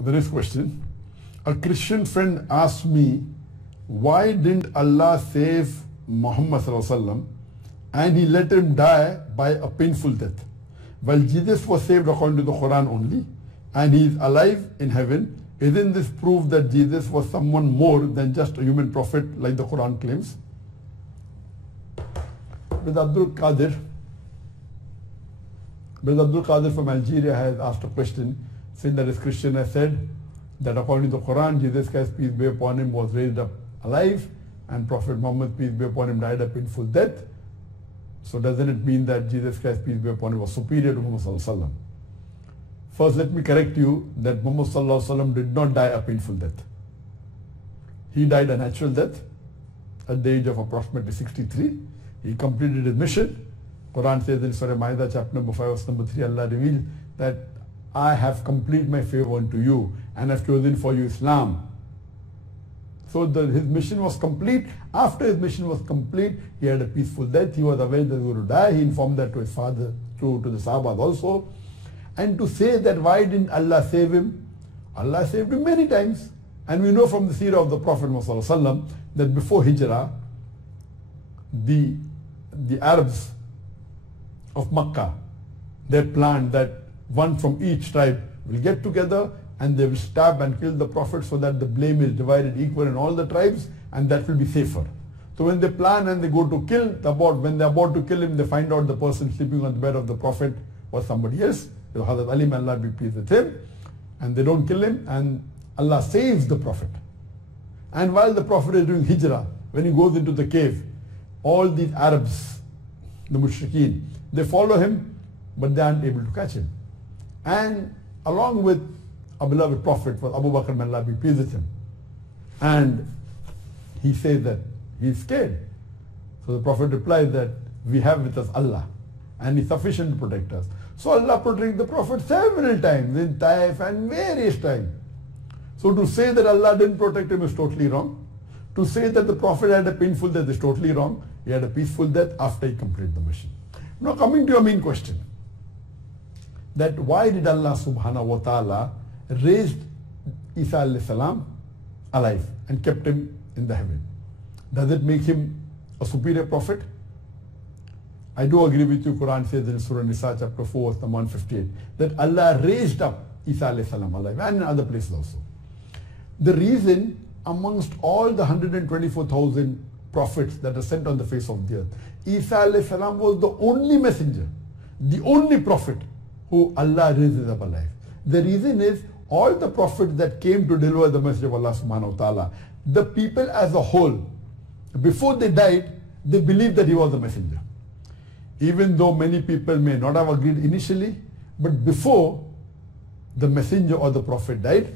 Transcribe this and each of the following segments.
The next question. A Christian friend asked me, why didn't Allah save Muhammad S.A.W and he let him die by a painful death? While Jesus was saved according to the Qur'an only and he is alive in heaven, isn't this proof that Jesus was someone more than just a human prophet like the Qur'an claims? Brother Abdul Qadir from Algeria has asked a question, saying that his Christian has said that according to the Quran, Jesus Christ, peace be upon him, was raised up alive, and Prophet Muhammad, peace be upon him, died a painful death. So doesn't it mean that Jesus Christ, peace be upon him, was superior to Muhammad Sallallahu Alaihi Wasallam? First, let me correct you that Muhammad Sallallahu Alaihi Wasallam did not die a painful death. He died a natural death at the age of approximately 63. He completed his mission. Quran says in Surah Ma'idah, chapter number 5, verse number 3, Allah reveals that I have completed my favor unto you and have chosen for you Islam. So his mission was complete. After his mission was complete, he had a peaceful death. He was aware that he was going to die. He informed that to his father, to the Sahabas also. And to say that why didn't Allah save him? Allah saved him many times. And we know from the seerah of the Prophet Muhammad that before Hijrah, the Arabs of Makkah, they planned that one from each tribe will get together and they will stab and kill the Prophet so that the blame is divided equal in all the tribes, and that will be safer. So when they plan and they go to kill, when they are about to kill him, they find out the person sleeping on the bed of the Prophet was somebody else. So Hazrat Ali, may Allah be pleased with him, and they don't kill him, and Allah saves the Prophet. And while the Prophet is doing Hijrah, when he goes into the cave, all these Arabs, the Mushrikeen, they follow him, but they aren't able to catch him. And along with our beloved Prophet was Abu Bakr, may Allah be pleased with him. And he says that he is scared. So the Prophet replies that we have with us Allah, and He is sufficient to protect us. So Allah protected the Prophet several times in Taif and various times. So to say that Allah didn't protect him is totally wrong. To say that the Prophet had a painful death is totally wrong. He had a peaceful death after he completed the mission. Now coming to your main question, that why did Allah subhanahu wa ta'ala raise Isa alayhi salam alive and kept him in the heaven? Does it make him a superior prophet? I do agree with you. Quran says in Surah Nisa chapter 4 verse 158 that Allah raised up Isa alayhi salam alive, and in other places also. The reason amongst all the 124,000 prophets that are sent on the face of the earth, Isa alayhi salam was the only messenger, the only prophet who Allah raises up alive. The reason is all the prophets that came to deliver the message of Allah subhanahu wa ta'ala, the people as a whole, before they died, they believed that he was the messenger. Even though many people may not have agreed initially, but before the messenger or the prophet died,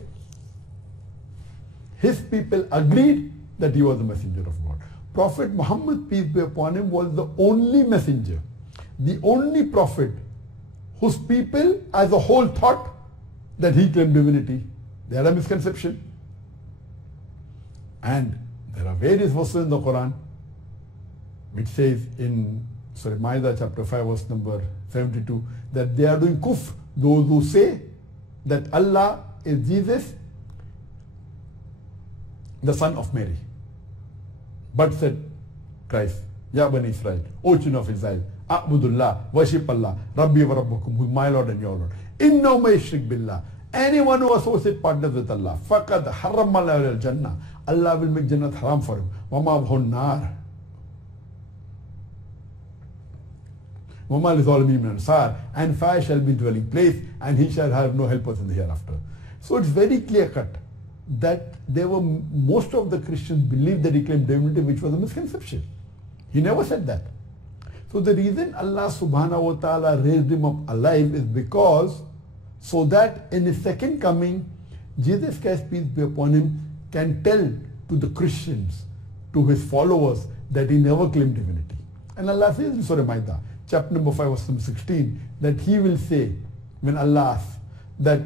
his people agreed that he was the messenger of God. Prophet Muhammad, peace be upon him, was the only messenger, the only prophet whose people as a whole thought that he claimed divinity. They had a misconception. And there are various verses in the Quran which says in Surah Ma'idah chapter 5 verse number 72 that they are doing kufr, those who say that Allah is Jesus, the son of Mary. But said Christ, Ya Bani Israel, O children of Israel, A'budullah, worship Allah, Rabbi wa Rabbukum, who is my Lord and your Lord. Innahu may yushrik billah. Anyone who associates partners with Allah, faqad harrama alayhi al-jannah. Allah will make Jannat haram for him. Wama bhun nar. Wama lizalimin min ansar. And fire shall be dwelling place, and he shall have no helpers in the hereafter. So it's very clear cut that there were most of the Christians believed that he claimed divinity, which was a misconception. He never said that. So the reason Allah subhanahu wa ta'ala raised him up alive is because so that in his second coming, Jesus Christ, peace be upon him, can tell to the Christians, to his followers, that he never claimed divinity. And Allah says in Surah Ma'idah, chapter number 5 verse number 16, that he will say, when Allah asks, that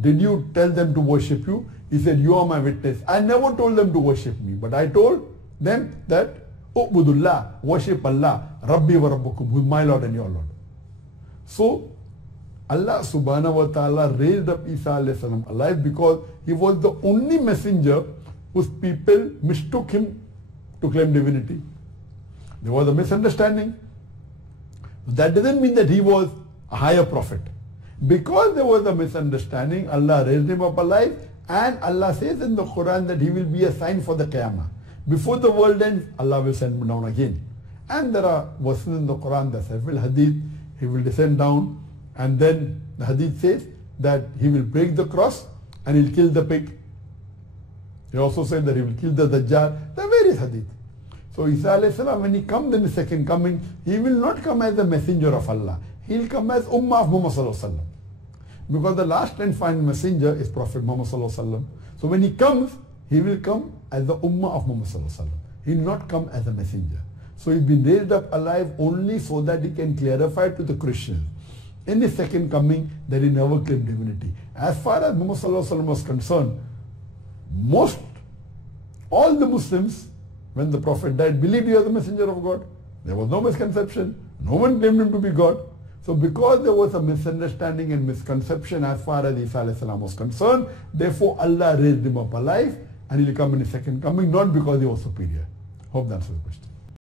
did you tell them to worship you? He said, you are my witness. I never told them to worship me, but I told them that U'budullah, worship Allah, Rabbi wa Rabbukum, who is my Lord and your Lord. So Allah subhanahu wa ta'ala raised up Isa alayhi salam alive because he was the only messenger whose people mistook him to claim divinity. There was a misunderstanding. That doesn't mean that he was a higher prophet. Because there was a misunderstanding, Allah raised him up alive, and Allah says in the Qur'an that he will be a sign for the Qiyamah. Before the world ends, Allah will send him down again. And there are verses in the Qur'an that says, Hadith, he will descend down, and then the Hadith says that he will break the cross and he'll kill the pig. He also said that he will kill the Dajjal. There are various Hadith. So Isa alayhi salam, when he comes in the second coming, he will not come as the messenger of Allah. He will come as Ummah of Muhammad S.A.W. Because the last and final messenger is Prophet Muhammad S.A.W. So when he comes, he will come as the Ummah of Muhammad S.A.W. He will not come as a messenger. So he's been raised up alive only so that he can clarify to the Christians in his second coming that he never claimed divinity. As far as Muhammad S.A.W. was concerned, all the Muslims, when the Prophet died, believed he was the messenger of God. There was no misconception. No one claimed him to be God. So because there was a misunderstanding and misconception as far as Isa alayhi salam was concerned, therefore Allah raised him up alive and he will come in his second coming, not because he was superior. Hope that answers the question.